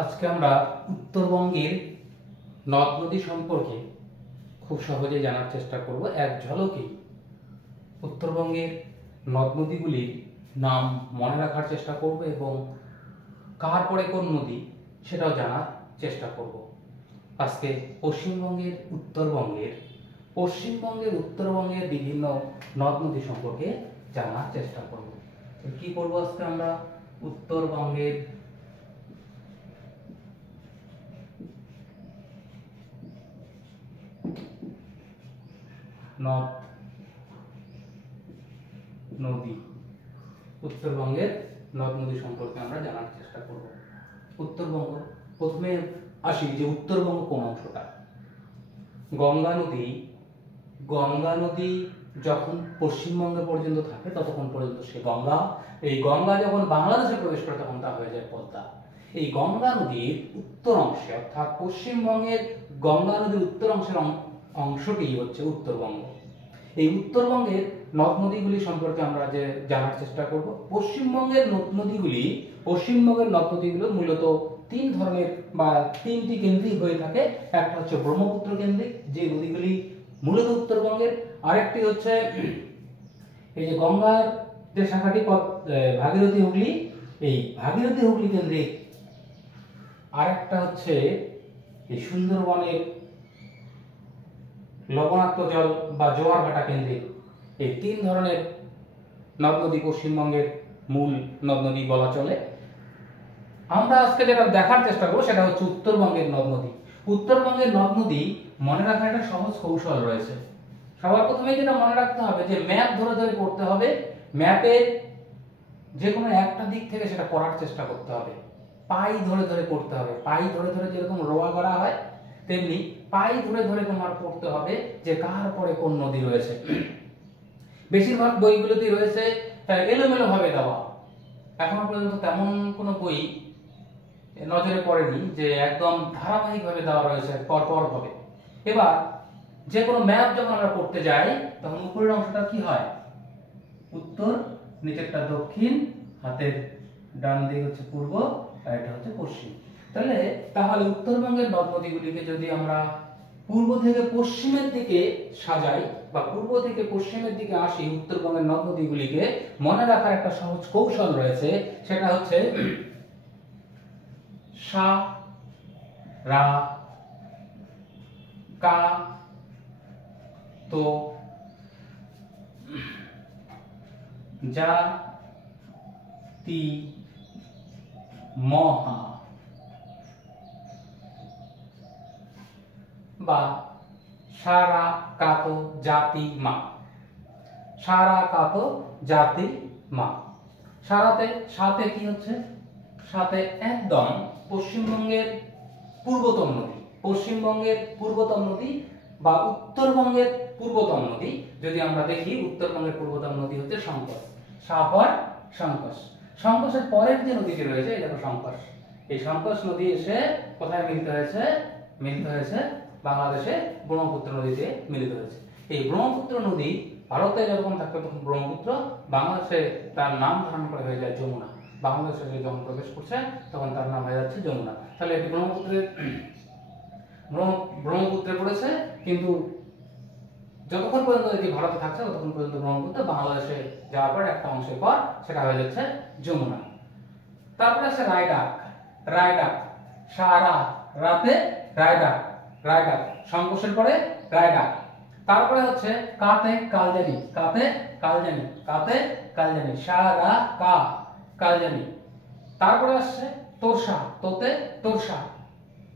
আজকে আমরা উত্তরবঙ্গের নদ নদী সম্পর্কে খুব সহজে জানার চেষ্টা করব। এক ঝলকেই উত্তরবঙ্গের নদ নদীগুলির নাম মনে রাখার চেষ্টা করব এবং কার পরে কোন নদী সেটাও জানার চেষ্টা করব। আজকে পশ্চিমবঙ্গের উত্তরবঙ্গের বিভিন্ন নদ নদী সম্পর্কে জানার চেষ্টা করব। কি করব আজকে আমরা? উত্তরবঙ্গের নদ নদী সম্পর্কে আমরা জানার চেষ্টা করব। উত্তরবঙ্গ, প্রথমে আসি যে উত্তরবঙ্গ কোন অংশটা। গঙ্গা নদী যখন পশ্চিমবঙ্গে পর্যন্ত থাকে ততক্ষণ পর্যন্ত সে গঙ্গা। এই গঙ্গা যখন বাংলাদেশে প্রবেশ করে তখন তা হয়ে যায় পদ্মা। এই গঙ্গা নদীর উত্তর অংশে অর্থাৎ পশ্চিমবঙ্গের গঙ্গা নদীর উত্তর অংশের অংশটি হচ্ছে উত্তরবঙ্গ। এই উত্তরবঙ্গের নদ নদীগুলি সম্পর্কে আমরা যে জানার চেষ্টা করব। পশ্চিমবঙ্গের নদ নদীগুলো মূলত তিন ধরনের বা তিনটি কেন্দ্রিক হয়ে থাকে। একটা হচ্ছে ব্রহ্মপুত্র কেন্দ্রিক, যে নদীগুলি মূলত উত্তরবঙ্গের। আরেকটি হচ্ছে এই যে গঙ্গার যে শাখাটি ভাগীরথী হুগলি, এই ভাগীরথী হুগলি কেন্দ্রিক। আরেকটা হচ্ছে এই সুন্দরবনের লবণাক্ত জল বা জোয়ার ভাটা কেন্দ্রিক। এই তিন ধরনের নদ নদী পশ্চিমবঙ্গের মূল নদ নদী বলা চলে। আমরা আজকে যেটা দেখার চেষ্টা করবো সেটা হচ্ছে উত্তরবঙ্গের নদ নদী। উত্তরবঙ্গের নদ নদী মনে রাখার একটা সহজ কৌশল রয়েছে। সবার প্রথমে যেটা মনে রাখতে হবে যে ম্যাপ ধরে ধরে পড়তে হবে। ম্যাপে যে কোনো একটা দিক থেকে সেটা পড়ার চেষ্টা করতে হবে। পাই ধরে ধরে পড়তে হবে। পাই ধরে ধরে যেরকম রোয়া করা হয় তেমনি পাই ধরে ধরে তোমার পড়তে হবে যে কার পরে কোন নদী রয়েছে। বেশিরভাগ বইগুলোতেই রয়েছে এলোমেলো ভাবে দেওয়া। এখনো পর্যন্ত তেমন কোনো বই নজরে পড়েনি যে একদম ধারাবাহিক ভাবে দেওয়া রয়েছে পরপর ভাবে। এবার যে কোনো ম্যাপ যখন আমরা পড়তে যাই তখন উপরের অংশটা কি হয়? উত্তর, নিচেরটা দক্ষিণ, হাতের ডান দিক হচ্ছে পূর্ব আর এটা হচ্ছে পশ্চিম। তাহলে উত্তরবঙ্গের নদ নদীগুলিকে যদি আমরা পূর্ব থেকে পশ্চিমের দিকে সাজাই বা পূর্ব থেকে পশ্চিমের দিকে আসি, উত্তরবঙ্গের নদ নদীগুলিকে মনে রাখার একটা সহজ কৌশল রয়েছে। সেটা হচ্ছে সা রা কা তো জা তি মহা বা সারা কাত জাতি মা। সারা কাত জাতি মা। সাথে কি হচ্ছে? সাথে একদম পশ্চিমবঙ্গের পূর্বতম নদী বা উত্তরবঙ্গের পূর্বতম নদী। যদি আমরা দেখি উত্তরবঙ্গের পূর্বতম নদী হচ্ছে শঙ্কর। শঙ্করের পরের যে নদীটি রয়েছে এই দেখো শঙ্কর। এই শঙ্কর নদী এসে কোথায় মিলিত হয়েছে? বাংলাদেশে ব্রহ্মপুত্র নদীতে মিলিত হয়েছে। এই ব্রহ্মপুত্র নদী ভারতে যখন থাকতো তখন ব্রহ্মপুত্র, বাংলাদেশে তার নাম ধারণ করে হয়ে যায় যমুনা। বাংলাদেশে যখন প্রবেশ করছে তখন তার নাম হয়ে যাচ্ছে যমুনা। তাহলে এটি ব্রহ্মপুত্রে পড়েছে, কিন্তু যতক্ষণ পর্যন্ত এটি ভারতে থাকছে ততক্ষণ পর্যন্ত ব্রহ্মপুত্র, বাংলাদেশে যাওয়ার পর একটা অংশের পর সেটা হয়ে যাচ্ছে যমুনা। তারপরে আছে রায়ডাক। সারা রাতে রায়ডাক। সংকোষের পরে রায়ডাক। তারপরে হচ্ছে কাতে কালজানি। সারা কা কালজানি। তারপরে আসছে তোরসা।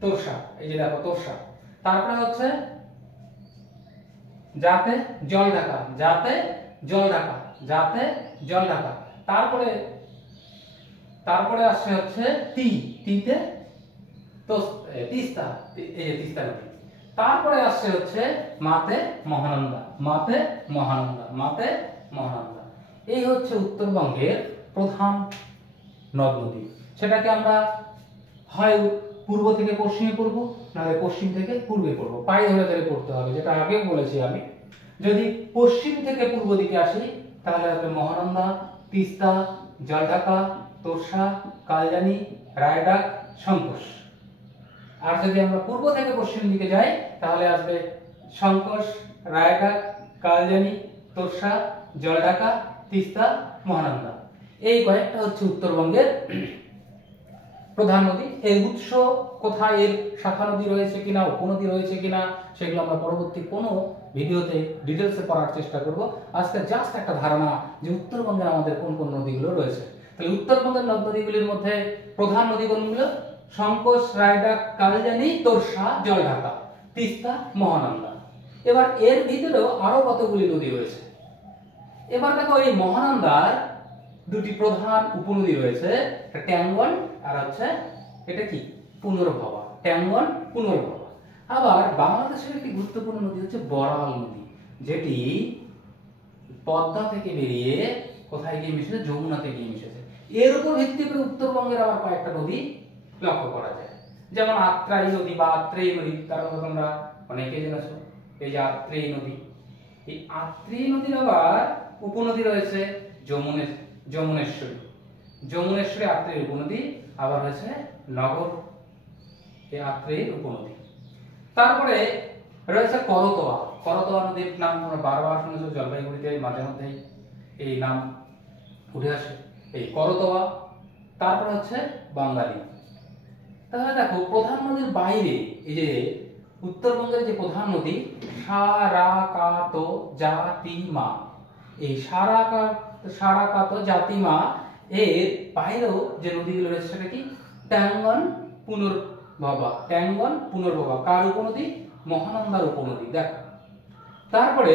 তোরসা। এই যে দেখো তোরসা। তারপরে হচ্ছে যাতে জল ঢাকা। তারপরে আসছে হচ্ছে তিতে তিস্তা। এই যে তিস্তা নদী। তারপরে আসছে হচ্ছে মাতে মহানন্দা। এই হচ্ছে উত্তরবঙ্গের প্রধান নদ নদী। সেটাকে আমরা হয় পূর্ব থেকে পশ্চিমে পড়বো, নাহলে পশ্চিম থেকে পূর্বে পড়বো। পাই ধরে ধরে পড়তে হবে, যেটা আগেও বলেছি আমি। যদি পশ্চিম থেকে পূর্ব দিকে আসি তাহলে হবে মহানন্দা, তিস্তা, জলঢাকা, তোরসা, কালজানি, রায়ডাক, সংকোষ। আর যদি আমরা পূর্ব থেকে পশ্চিম দিকে যাই তাহলে আসবে সংকোষ, রায়ডাক, কালজানি, তোরসা, জলঢাকা, তিস্তা, মহানন্দা। এই কয়েকটা হচ্ছে উত্তরবঙ্গের প্রধান নদী। এর উৎস কোথায়, এর শাখা নদী রয়েছে কিনা, উপনদী রয়েছে কিনা, সেগুলো আমরা পরবর্তী কোনো ভিডিওতে ডিটেলসে পড়ার চেষ্টা করব। আজকে জাস্ট একটা ধারণা যে উত্তরবঙ্গের আমাদের কোন কোন নদীগুলো রয়েছে। তাহলে উত্তরবঙ্গের নদ নদীগুলির মধ্যে প্রধান নদী কোনগুলো? সংকোষ, রায়ডাক, কালজানি, তোরসা, জলঢাকা, তিস্তা, মহানন্দা। এবার এর ভিতরেও আরো কতগুলি নদী রয়েছে। এবার দেখো এই মহানন্দার দুটি প্রধান উপনদী রয়েছে, একটা ট্যাঙ্গন আর হচ্ছে এটা কি পুনর্ভবা। ট্যাঙ্গন, পুনর্ভবা। আবার বাংলাদেশের একটি গুরুত্বপূর্ণ নদী হচ্ছে বড়াল নদী, যেটি পদ্মা থেকে বেরিয়ে কোথায় গিয়ে মিশেছে? যমুনাতে গিয়ে মিশেছে। এর উপর ভিত্তি করে উত্তরবঙ্গের আবার কয়েকটা নদী লক্ষ্য করা যায়, যেমন আত্রাই নদী বা আত্রেয় নদী। তার কথা তোমরা অনেকে জেনেছো, এই যে আত্রেয় নদী। এই আত্রেয় নদীর আবার উপনদী রয়েছে যমুনেশ্বরী। যমুনেশ্বরী আত্রেয় উপনদী, আবার হয়েছে নগর, এই আত্রেয় উপনদী। তারপরে রয়েছে করতোয়া। করতোয়া নদীর নাম তোমরা বারবার শুনেছো, জলপাইগুড়িতে মাঝে মধ্যে এই নাম উঠে আসে, এই করতোয়া। তারপরে হচ্ছে বাঙালি। তাহলে দেখো প্রধান নদীর বাইরে এই যে উত্তরবঙ্গের যে প্রধান নদী সারাকাত জাতিমা, এই সারাকাত জাতিমা, এর বাইরেও যে নদীগুলো রয়েছে সেটা কি? ট্যাঙ্গন, পুনর্ভবা। ট্যাঙ্গন, পুনর্ভবা কার উপনদী? মহানন্দার উপনদী। দেখো তারপরে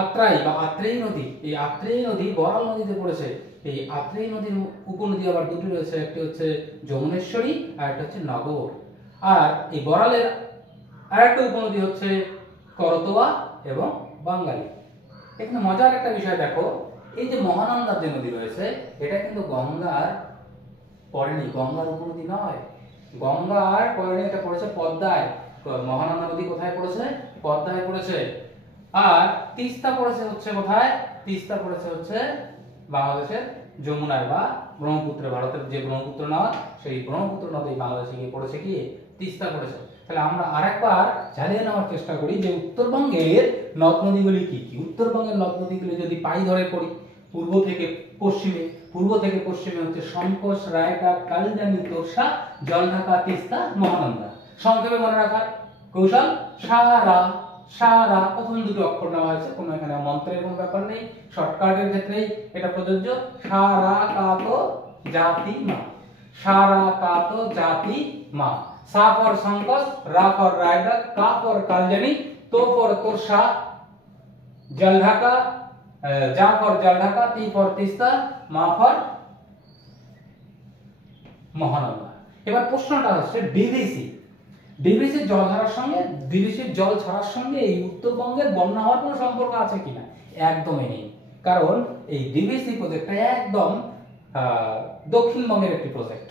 আত্রাই বা আত্রেয় নদী। এই আত্রেয় নদী বড়াল নদীতে পড়েছে। এই আত্রেয় নদীর উপনদী আবার দুটি রয়েছে, একটি হচ্ছে যমুনেশ্বরী আর একটা হচ্ছে নগর। আর এই বড়ালের আরেকটা উপনদী হচ্ছে করতোয়া এবং বাঙালি। এখানে মজার একটা বিষয় দেখো, এই যে মহানন্দার যে নদী রয়েছে এটা কিন্তু গঙ্গার পড়েনি, গঙ্গার উপনদী নয়। গঙ্গার পড়েনি, এটা পড়েছে পদ্মায়। মহানন্দা নদী কোথায় পড়েছে? পদ্মায় পড়েছে। আর তিস্তা পড়েছে হচ্ছে কোথায়? তিস্তা পড়েছে হচ্ছে বাংলাদেশের যমুনায় বা ব্রহ্মপুত্র। ভারতের যে ব্রহ্মপুত্র নদ, সেই ব্রহ্মপুত্র নদী বাংলাদেশে গিয়ে পড়েছে কি? তিস্তা পড়েছে। তাহলে আমরা আরেকবার জানিয়ে নেওয়ার চেষ্টা করি যে উত্তরবঙ্গের নদ নদীগুলি কি কি। উত্তরবঙ্গের নদ নদীগুলি যদি পাই ধরে পড়ি পূর্ব থেকে পশ্চিমে, পূর্ব থেকে পশ্চিমে হচ্ছে সংকোষ, রায়ডাক, কালজানি, তোরসা, জলঢাকা, তিস্তা, মহানন্দা। সংক্ষেপে মনে রাখার কৌশল সারা। সারা প্রথম দুটো অক্ষর নেওয়া হয়েছে, কোনো এখানে মন্ত্রের কোনো ব্যাপার নেই, শর্টকাটের ক্ষেত্রেই এটা প্রযোজ্য। সারাকাত জাতিমা, সারাকাত জাতিমা। সা ফর সংকোষ, রা ফর রায়ডাক, কা ফর কালজানি, তো ফর তোরসা, জলঢাকা, যা ফর জলঢাকা, তি ফর তিস্তা, মা ফর মহানন্দা। এবার প্রশ্নটা হচ্ছে ডিভিসি। ডিভিসির জল ছাড়ার সঙ্গে, ডিভিসির জল ছাড়ার সঙ্গে এই উত্তরবঙ্গের বন্যা হওয়ার কোনো সম্পর্ক আছে কিনা? একদমই নেই। কারণ এই ডিভিসি প্রজেক্টটা একদম দক্ষিণবঙ্গের একটি প্রজেক্ট।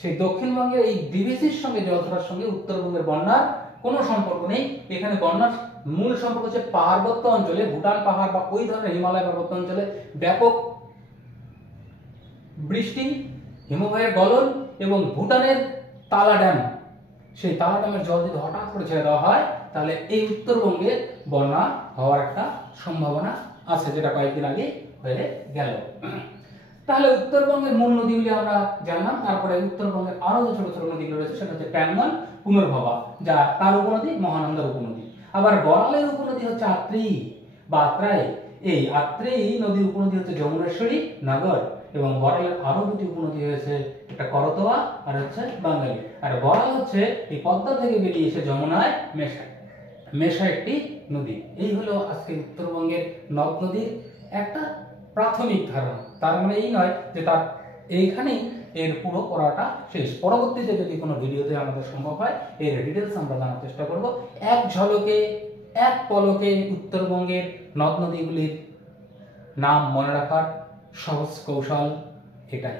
সেই দক্ষিণবঙ্গের এই ডিভিসির সঙ্গে জল ছাড়ার সঙ্গে উত্তরবঙ্গের বন্যার কোনো সম্পর্ক নেই। এখানে বন্যার মূল সম্পর্ক হচ্ছে পার্বত্য অঞ্চলে, ভুটান পাহাড় বা ওই ধরনের হিমালয় পার্বত্য অঞ্চলে ব্যাপক বৃষ্টি, হিমবাহের গলন এবং ভুটানের তালা ড্যাম, সেই তালা ড্যামের জল যদি হঠাৎ করে ছেড়ে দেওয়া হয় তাহলে এই উত্তরবঙ্গে বন্যা হওয়ার একটা সম্ভাবনা আছে, যেটা কয়েকদিন আগে হয়ে গেল। তাহলে উত্তরবঙ্গের মূল নদীগুলি আমরা জানলাম। তারপরে উত্তরবঙ্গের আরো যে ছোট ছোট নদীগুলো রয়েছে সেটা হচ্ছে ট্যাঙ্গন, পুনর্ভবা, যা তার উপনদী, মহানন্দার উপনদী। আবার বড়ালের উপনদী হচ্ছে আত্রেয়ী বা আত্রাই। এই আত্রেয়ী নদীর উপনদী হচ্ছে যমুনেশ্বরী, নগর। এবং বড়ালের আরো দুটি উপনদী হয়েছে, একটা করতোয়া আর হচ্ছে বাঙালি। আর বড়াল হচ্ছে এই পদ্মা থেকে বেরিয়ে এসে যমুনায় মেশা একটি নদী। এই হলো আজকে উত্তরবঙ্গের নদ নদীর একটা প্রাথমিক ধারণা। তার মানে এই নয় যে তার এইখানেই এর পুরো পড়াটা শেষ। পরবর্তীতে যদি কোনো ভিডিওতে আমাদের সম্ভব হয় এর ডিটেলস আমরা জানার চেষ্টা করব। এক ঝলকে, এক পলকে উত্তরবঙ্গের নদ নদীগুলির নাম মনে রাখার সহজ কৌশল এটাই।